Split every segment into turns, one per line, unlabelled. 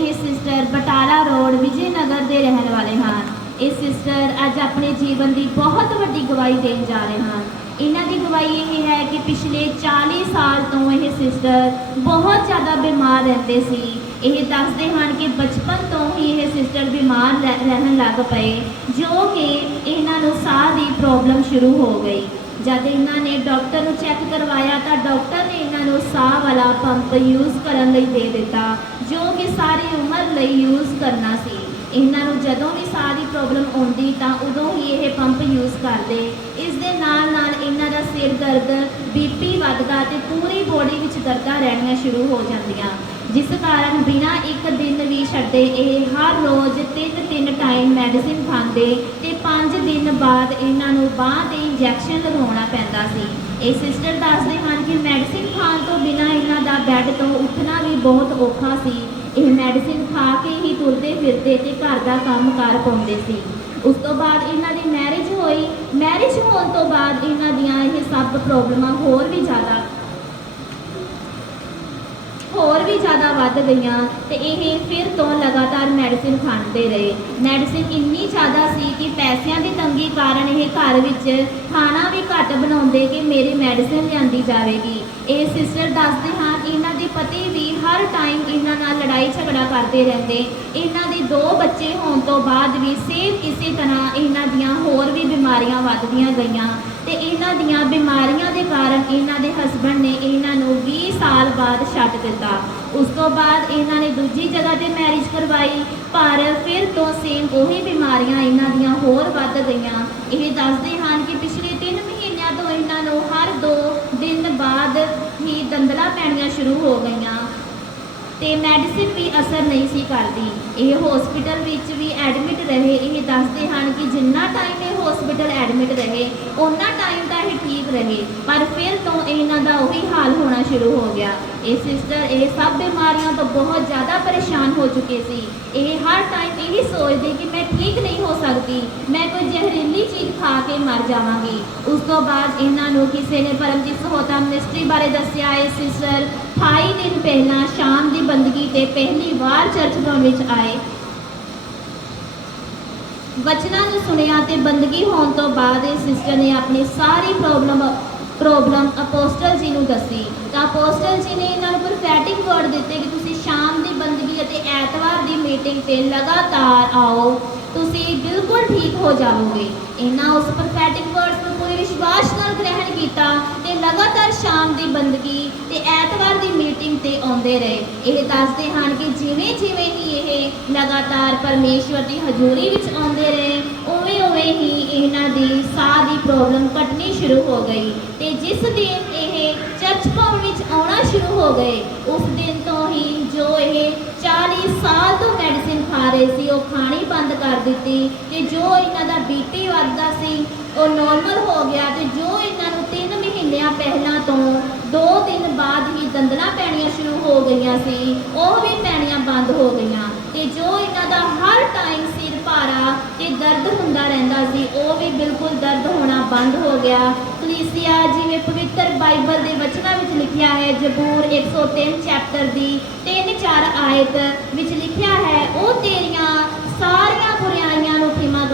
ਇਹ sister Batala road Vijay Nagar ਦੇ ਰਹਿਣ ਵਾਲੇ ਹਨ। ਇਹ ਸਿਸਟਰ ਅੱਜ ਆਪਣੇ ਜੀਵਨ ਦੀ ਬਹੁਤ ਵੱਡੀ ਗਵਾਹੀ ਦੇਣ ਜਾ ਰਹੇ ਹਨ। ਇਹਨਾਂ ਦੀ ਗਵਾਹੀ ਇਹ ਹੈ ਕਿ ਪਿਛਲੇ 40 ਸਾਲ ਤੋਂ ਇਹ ਸਿਸਟਰ ਬਹੁਤ ਜ਼ਿਆਦਾ ਬਿਮਾਰ ਰਹਿੰਦੇ ਸੀ। ਇਹ ਦੱਸਦੇ ਹਨ ਕਿ ਬਚਪਨ ਤੋਂ ਹੀ ਇਹ ਸਿਸਟਰ ਬਿਮਾਰ ਰਹਿ- ਰਹਿਣ ਲੱਗ ਪਏ, ਜੋ ਕਿ ਇਹਨਾਂ ਨੂੰ ਸਾਹ ਦੀ ਪ੍ਰੋਬਲਮ ਸ਼ੁਰੂ ਹੋ ਗਈ। ਜਦ ਇਹਨਾਂ ਨੇ ਡਾਕਟਰ ਨੂੰ ਚੈੱਕ ਕਰਵਾਇਆ ਤਾਂ ਡਾਕਟਰ ਨੇ ਇਹਨਾਂ ਨੂੰ ਸਾਹ ਵਾਲਾ ਪੰਪ ਯੂਜ਼ ਕਰਨ ਲਈ ਦੇ ਦਿੱਤਾ, ਜੋ ਕਿ ਸਾਰੀ ਉਮਰ ਲਈ ਯੂਜ਼ ਕਰਨਾ ਸੀ। ਇਹਨਾਂ ਨੂੰ ਜਦੋਂ ਵੀ ਸਾਹ ਦੀ ਪ੍ਰੋਬਲਮ ਆਉਂਦੀ ਤਾਂ ਉਦੋਂ ਹੀ ਇਹ ਪੰਪ ਯੂਜ਼ ਕਰਦੇ। ਇਸ ਦੇ ਨਾਲ ਨਾਲ ਇਹਨਾਂ ਦਾ ਸਿਰ ਦਰਦ ਬੀਪੀ ਵੱਧਦਾ ਤੇ ਪੂਰੀ ਬੋਡੀ ਵਿੱਚ ਦਰਦਾਂ ਰਹਿਣੀਆਂ ਸ਼ੁਰੂ ਹੋ ਜਾਂਦੀਆਂ। ਜਿਸ ਕਾਰਨ ਬਿਨਾਂ ਇੱਕ ਦਿਨ ਵੀ ਛੱਡੇ ਇਹ ਹਰ ਰੋਜ਼ ਤਿੰਨ ਤਿੰਨ ਟਾਈਮ ਮੈਡੀਸਿਨ ਖਾਂਦੇ ਤੇ 5 ਦਿਨ ਬਾਅਦ ਇਹਨਾਂ ਨੂੰ ਬਾਂਹ ਤੇ ਇੰਜੈਕਸ਼ਨ ਲਗਾਉਣਾ ਪੈਂਦਾ ਸੀ। ਇਹ ਸਿਸਟਰ ਦੱਸਦੇ ਹਨ ਕਿ ਮੈਡੀਸਿਨ ਖਾਣ ਤੋਂ ਬਿਨਾਂ ਇਹਨਾਂ ਦਾ ਬੈੱਡ ਤੋਂ ਉੱਠਣਾ ਵੀ ਬਹੁਤ ਔਖਾ ਸੀ। ਇਹ ਮੈਡੀਸਿਨ ਖਾ ਕੇ ਹੀ ਤੁਰਦੇ ਫਿਰਦੇ ਤੇ ਘਰ ਦਾ ਕੰਮ ਕਰ ਪਾਉਂਦੇ ਸੀ। ਉਸ ਤੋਂ ਬਾਅਦ ਇਹਨਾਂ ਦੀ ਮੈਰਿਜ ਹੋਈ। ਮੈਰਿਜ ਹੋਣ ਤੋਂ ਬਾਅਦ ਇਹਨਾਂ ਦੀਆਂ ਇਹ ਸਭ ਪ੍ਰੋਬਲਮਾਂ ਹੋਰ ਵੀ ਜ਼ਿਆਦਾ ਹੋਰ ਵੀ ਜ਼ਿਆਦਾ ਵੱਧ ਗਈਆਂ ਤੇ ਇਹ ਫਿਰ ਤੋਂ ਲਗਾਤਾਰ ਮੈਡੀਸਿਨ ਖਾਂਦੇ ਰਹੇ। ਮੈਡੀਸਿਨ ਇੰਨੀ ਜ਼ਿਆਦਾ ਸੀ ਕਿ ਪੈਸਿਆਂ ਦੀ ਤੰਗੀ ਕਾਰਨ ਇਹ ਘਰ ਵਿੱਚ ਖਾਣਾ ਵੀ ਘੱਟ ਬਣਾਉਂਦੇ ਕਿ ਮੇਰੀ ਮੈਡੀਸਿਨ ਲਿਆਂਦੀ ਜਾਵੇਗੀ। ਇਹ ਸਿਸਟਰ ਦੱਸਦੇ ਹਨ ਇਹਨਾਂ ਦੇ ਪਤੀ ਵੀ ਹਰ ਟਾਈਮ ਇਹਨਾਂ ਨਾਲ ਲੜਾਈ ਝਗੜਾ ਕਰਦੇ ਰਹਿੰਦੇ। ਇਹਨਾਂ ਦੇ ਦੋ ਬੱਚੇ ਹੋਣ ਤੋਂ ਬਾਅਦ ਵੀ ਸੇਮ ਇਸੇ ਤਰ੍ਹਾਂ ਇਹਨਾਂ ਦੀਆਂ ਹੋਰ ਵੀ ਬਿਮਾਰੀਆਂ ਵੱਧਦੀਆਂ ਗਈਆਂ ਤੇ ਇਹਨਾਂ ਦੀਆਂ ਬਿਮਾਰੀਆਂ ਦੇ ਕਾਰਨ ਇਹਨਾਂ ਦੇ ਹਸਬੰਡ ਨੇ ਇਹਨਾਂ ਨੂੰ 20 ਸਾਲ ਬਾਅਦ ਛੱਡ ਦਿੱਤਾ। ਉਸ ਤੋਂ ਬਾਅਦ ਇਹਨਾਂ ਨੇ ਦੂਜੀ ਜਗ੍ਹਾ ਤੇ ਮੈਰਿਜ ਕਰਵਾਈ, ਪਰ ਫਿਰ ਤੋਂ ਸੇਮ ਉਹੀ ਬਿਮਾਰੀਆਂ ਇਹਨਾਂ ਦੀਆਂ ਹੋਰ ਵੱਧ ਗਈਆਂ। ਇਹ ਦੱਸਦੇ ਹਨ ਕਿ ਪਿਛਲੇ 3 ਮਹੀਨਿਆਂ ਤੋਂ ਇਹਨਾਂ ਨੂੰ ਹਰ 2 ਦਿਨ ਬਾਅਦ ਹੀ ਦੰਦਲਾਂ ਪੈਣੀਆਂ ਸ਼ੁਰੂ ਹੋ ਗਈਆਂ। ਤੇ ਮੈਡੀਸਿਨ ਵੀ ਅਸਰ ਨਹੀਂ ਸੀ ਕਰਦੀ। ਇਹ ਹਸਪੀਟਲ ਵਿੱਚ ਵੀ ਐਡਮਿਟ ਰਹੇ, ਇਹ ਦੱਸਦੇ ਹਨ ਕਿ ਜਿੰਨਾ ਟਾਈਮ ਹਸਪੀਟਲ ਐਡਮਿਟ ਰਹੇ, ਉਹਨਾਂ ਟਾਈਮ ਤਾਂ ਇਹ ਠੀਕ ਰਹੇ, ਪਰ ਫਿਰ ਤੋਂ ਇਹਨਾਂ ਦਾ ਉਹੀ ਹਾਲ ਹੋਣਾ ਸ਼ੁਰੂ ਹੋ ਗਿਆ। ਇਹ ਸਿਸਟਰ ਇਹ ਸਭ ਬਿਮਾਰੀਆਂ ਤੋਂ ਬਹੁਤ ਜ਼ਿਆਦਾ ਪਰੇਸ਼ਾਨ ਹੋ ਚੁੱਕੇ ਸੀ। ਇਹ ਹਰ ਟਾਈਮ ਇਹੀ ਸੋਚਦੇ ਕਿ ਮੈਂ ਠੀਕ ਨਹੀਂ ਹੋ ਸਕਦੀ, ਮੈਂ ਕੋਈ ਜ਼ਹਿਰੀਲੀ ਚੀਜ਼ ਖਾ ਕੇ ਮਰ ਜਾਵਾਂਗੀ। ਉਸ ਤੋਂ ਬਾਅਦ ਇਹਨਾਂ ਨੂੰ ਕਿਸੇ ਨੇ ਪਰਮਜੀਤ ਸਹੋਤਾ ਮਿਨਿਸਟਰੀ ਬਾਰੇ ਦੱਸਿਆ, ਇਹ ਸਿਸਟਰ 28 ਦਿਨ ਪਹਿਲਾਂ ਸ਼ਾਮ ਦੀ ਬੰਦਗੀ ਤੇ ਪਹਿਲੀ ਵਾਰ ਚਰਚ ਗਰਾਊਂਡ ਵਿੱਚ ਆਏ। ਵਚਨਾਂ ਨੂੰ ਸੁਣਿਆ ਤੇ ਬੰਦਗੀ ਹੋਣ ਤੋਂ ਬਾਅਦ ਇਹ ਸਿਸਟਰ ਨੇ ਆਪਣੀ ਸਾਰੀ ਪ੍ਰੋਬਲਮ ਪ੍ਰੋਬਲਮ ਅਪੋਸਟਲ ਜੀ ਨੂੰ ਦੱਸੀ। ਤਾਂ ਅਪੋਸਟਲ ਜੀ ਨੇ ਇਹਨਾਂ ਨੂੰ ਪ੍ਰੋਫੈਟਿਕ ਵਰਡ ਦਿੱਤੇ ਕਿ ਤੁਸੀਂ ਸ਼ਾਮ ਦੀ ਬੰਦਗੀ ਅਤੇ ਐਤਵਾਰ ਦੀ ਮੀਟਿੰਗ ਤੇ ਲਗਾਤਾਰ ਆਓ, ਤੁਸੀਂ ਬਿਲਕੁਲ ਠੀਕ ਹੋ ਜਾਵੋਗੇ। ਇਹਨਾਂ ਉਸ ਪ੍ਰੋਫੈਟਿਕ ਵਰਡਸ ਨੂੰ ਪੂਰੇ ਵਿਸ਼ਵਾਸ ਨਾਲ ਗ੍ਰਹਿਣ ਕੀਤਾ ਤੇ ਲਗਾਤਾਰ ਸ਼ਾਮ ਦੀ ਬੰਦਗੀ ਤੇ ਐਤਵਾਰ ਦੀ ਮੀਟਿੰਗ ਤੇ ਆਉਂਦੇ ਰਹੇ। ਇਹ ਦੱਸਦੇ ਹਨ ਕਿ ਜਿਵੇਂ ਜਿਵੇਂ ਹੀ ਇਹ ਲਗਾਤਾਰ ਪਰਮੇਸ਼ਵਰ ਦੀ ਹਜ਼ੂਰੀ ਵਿੱਚ ਆਉਂਦੇ ਰਹੇ, ਉਵੇਂ ਉਵੇਂ ਹੀ ਇਹਨਾਂ ਦੀ ਸਾਹ ਦੀ ਪ੍ਰੋਬਲਮ ਘਟਣੀ ਸ਼ੁਰੂ ਹੋ ਗਈ ਤੇ ਜਿਸ ਦਿਨ ਇਹ ਚਰਚ ਭਵਨ ਵਿੱਚ ਆਉਣਾ ਸ਼ੁਰੂ ਹੋ ਗਏ, ਉਸ ਦਿਨ ਤੋਂ ਹੀ ਜੋ ਇਹ 40 ਸਾਲ ਤੋਂ ਮੈਡੀਸਿਨ ਖਾ ਰਹੇ ਸੀ, ਉਹ ਖਾਣੀ ਬੰਦ ਕਰ ਦਿੱਤੀ ਤੇ ਜੋ ਇਹਨਾਂ ਦਾ ਬੀਪੀ ਵੱਧਦਾ ਸੀ, ਉਹ ਨਾਰਮਲ ਹੋ ਗਿਆ ਤੇ ਜੋ ਇਹਨਾਂ ਨੂੰ 3 ਮਹੀਨਿਆਂ ਪਹਿਲਾਂ ਤੋਂ 2 ਦਿਨ ਬਾਅਦ ਹੀ ਦੰਦਲਾਂ ਪੈਣੀਆਂ ਸ਼ੁਰੂ ਹੋ ਗਈਆਂ ਸੀ, ਉਹ ਵੀ ਪੈਣੀਆਂ ਬੰਦ ਹੋ ਗਈਆਂ। ਤੇ ਜੋ ਇਹਨਾਂ ਦਾ ਹਰ ਟਾਈਮ ਸਿਰ ਭਾਰਾ ਤੇ ਦਰਦ ਹੁੰਦਾ ਰਹਿੰਦਾ ਸੀ, ਉਹ ਵੀ ਬਿਲਕੁਲ ਦਰਦ ਹੋਣਾ ਬੰਦ ਹੋ ਗਿਆ। ਕਲੀਸਿਆ, ਜਿਵੇਂ ਪਵਿੱਤਰ ਬਾਈਬਲ ਦੇ ਵਚਨਾਂ ਵਿੱਚ ਲਿਖਿਆ ਹੈ, ਜ਼ਬੂਰ 103 ਚੈਪਟਰ ਦੀ 3-4 ਆਇਤ ਵਿੱਚ ਲਿਖਿਆ ਹੈ, ਉਹ ਤੇਰੀਆਂ ਸਾਰੀਆਂ ਬੁਰਾਈਆਂ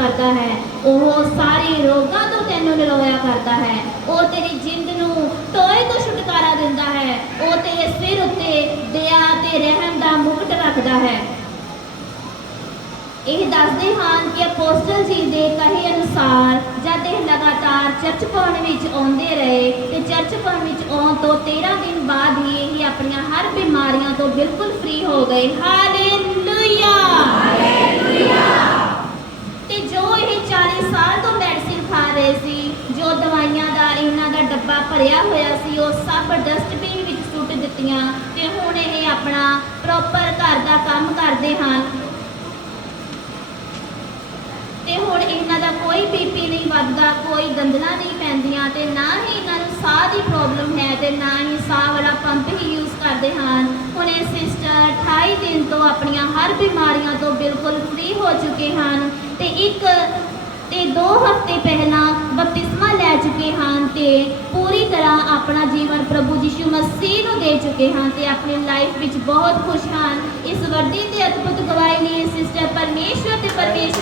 ਕਰਦਾ ਹੈ। ਉਹ ਸਾਰੇ ਰੋਗਾਂ ਤੋਂ ਤੈਨੂੰ ਨਿਰੋਇਆ ਕਰਦਾ ਹੈ। ਉਹ ਤੇਰੀ ਜਿੰਦ ਨੂੰ ਟੋਏ ਤੋਂ ਛੁਟਕਾਰਾ ਦਿੰਦਾ ਹੈ। ਉਹ ਤੇਰੇ ਸਿਰ ਉੱਤੇ ਦਇਆ ਤੇ ਰਹਿਮ ਦਾ ਮੁਕਟ ਰੱਖਦਾ ਹੈ। ਇਹ ਦੱਸਦੇ ਹਨ ਕਿ ਅਪੋਸਟਲ ਜੀ ਦੇ ਕਹੇ ਅਨੁਸਾਰ, ਜਦ ਇਹ ਲਗਾਤਾਰ ਚਰਚ ਭਵਨ ਵਿੱਚ ਆਉਂਦੇ ਰਹੇ ਤੇ ਚਰਚ ਭਵਨ ਵਿੱਚ ਆਉਣ ਤੋਂ 13 ਦਿਨ ਬਾਅਦ ਹੀ ਇਹ ਆਪਣੀਆਂ ਹਰ ਬਿਮਾਰੀਆਂ ਤੋਂ ਬਿਲਕੁਲ ਫ੍ਰੀ ਹੋ ਗਏ। ਹਾਲੇਲੂਇਆ ਸਾਲ ਤੋਂ ਮੈਡੀਸਿਨ ਖਾ ਰਹੇ ਸੀ, ਜੋ ਦਵਾਈਆਂ ਦਾ, ਇਹਨਾਂ ਦਾ ਡੱਬਾ ਭਰਿਆ ਹੋਇਆ ਸੀ, ਉਹ ਸਭ ਡਸਟਬਿਨ ਵਿੱਚ ਸੁੱਟ ਦਿੱਤੀਆਂ ਤੇ ਹੁਣ ਇਹ ਆਪਣਾ ਪ੍ਰੋਪਰ ਘਰ ਦਾ ਕੰਮ ਕਰਦੇ ਹਨ। ਤੇ ਹੁਣ ਇਹਨਾਂ ਦਾ ਕੋਈ ਬੀਪੀ ਨਹੀਂ ਵੱਧਦਾ, ਕੋਈ ਗੰਦਲਾਂ ਨਹੀਂ ਪੈਂਦੀਆਂ ਤੇ ਨਾ ਹੀ ਇਹਨਾਂ ਨੂੰ ਸਾਹ ਦੀ ਪ੍ਰੋਬਲਮ ਹੈ ਤੇ ਨਾ ਹੀ ਸਾਹ ਵਾਲਾ ਪੰਪ ਹੀ ਯੂਜ਼ ਕਰਦੇ ਹਨ। ਹੁਣ ਇਹ ਸਿਸਟਰ 28 ਦਿਨ ਤੋਂ ਆਪਣੀਆਂ ਹਰ ਬਿਮਾਰੀਆਂ ਤੋਂ ਬਿਲਕੁਲ ਫ੍ਰੀ ਹੋ ਚੁੱਕੇ ਹਨ ਤੇ ਇੱਕ ਤੇ 2 ਹਫ਼ਤੇ ਪਹਿਲਾਂ ਬਪਤਿਸਮਾ ਲੈ ਚੁੱਕੇ ਹਨ ਤੇ ਪੂਰੀ ਤਰ੍ਹਾਂ ਆਪਣਾ ਜੀਵਨ ਪ੍ਰਭੂ ਯਿਸੂ ਮਸੀਹ ਨੂੰ ਦੇ ਚੁੱਕੇ ਹਨ ਤੇ ਆਪਣੀ ਲਾਈਫ ਵਿੱਚ ਬਹੁਤ ਖੁਸ਼ ਹਨ ਇਸ ਵਰਦੀ ਤੇ ਅਦਭੁਤ ਗਵਾਹੀ ਲਈ ਸਿਸਟਰ ਪਰਮੇਸ਼ਵਰ ਤੇ ਪਰਮੇਸ਼ਵਰ